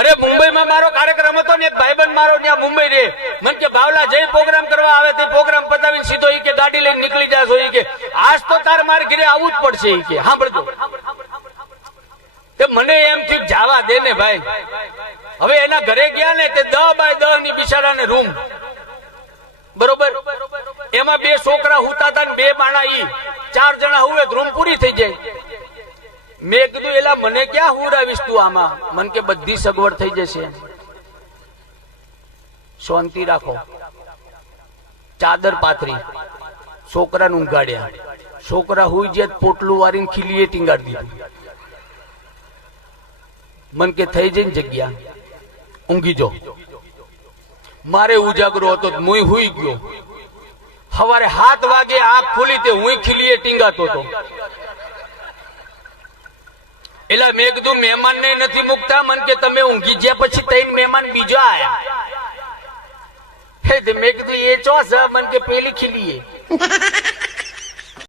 અરે મુંબઈમાં મારો કાર્યક્રમ હતો ને, એક ભાઈબંધ મારો ત્યાં મુંબઈ રે, મને કે ભાવલા જઈ પ્રોગ્રામ કરવા આવે તે પ્રોગ્રામ પતાવીને સીધો ઈ કે ગાડી લઈને નીકળી જાશો, ઈ કે આજ તો તાર મારે ઘરે આવવું જ પડશે, ઈ કે સાંભળજો. મને એમ થયું જાવા દે ને ભાઈ. હવે એના ઘરે ગયા ને તે 10 બાય 10 ની બિચારાને રૂમ, બરોબર, એમાં 2 છોકરા હુતા હતા ને 2 માણા, ઈ 4 જણા હુવે, રૂમ પૂરી થઈ જાય. મેં કીધું એલા મને ક્યાં હુરાવીશ તું આમાં? મન કે બધી સગવડ થઈ જશે, શાંતિ રાખો. ચાદર પાથરી, છોકરાને ઊંઘાડ્યા, છોકરા હુઈ જાય પોટલું વારીને ખીલીએ ટીંગાડી દીધું. મન કે થઈ જઈને જગ્યા ઊંઘી જો. મારે ઉજાગરો હતો, હું હુઈ ગયો. સવારે 7 વાગે આંખ ખુલી તે હું ખીલીએ ટીંગાતો હતો. એટલે મેં કીધું મહેમાન ને નથી મૂકતા. મન કે તમે ઊંઘી ગયા પછી 3 મહેમાન બીજા આયા. મેં કીધું એ ચો છે? મન કે પેલી ખીલીએ.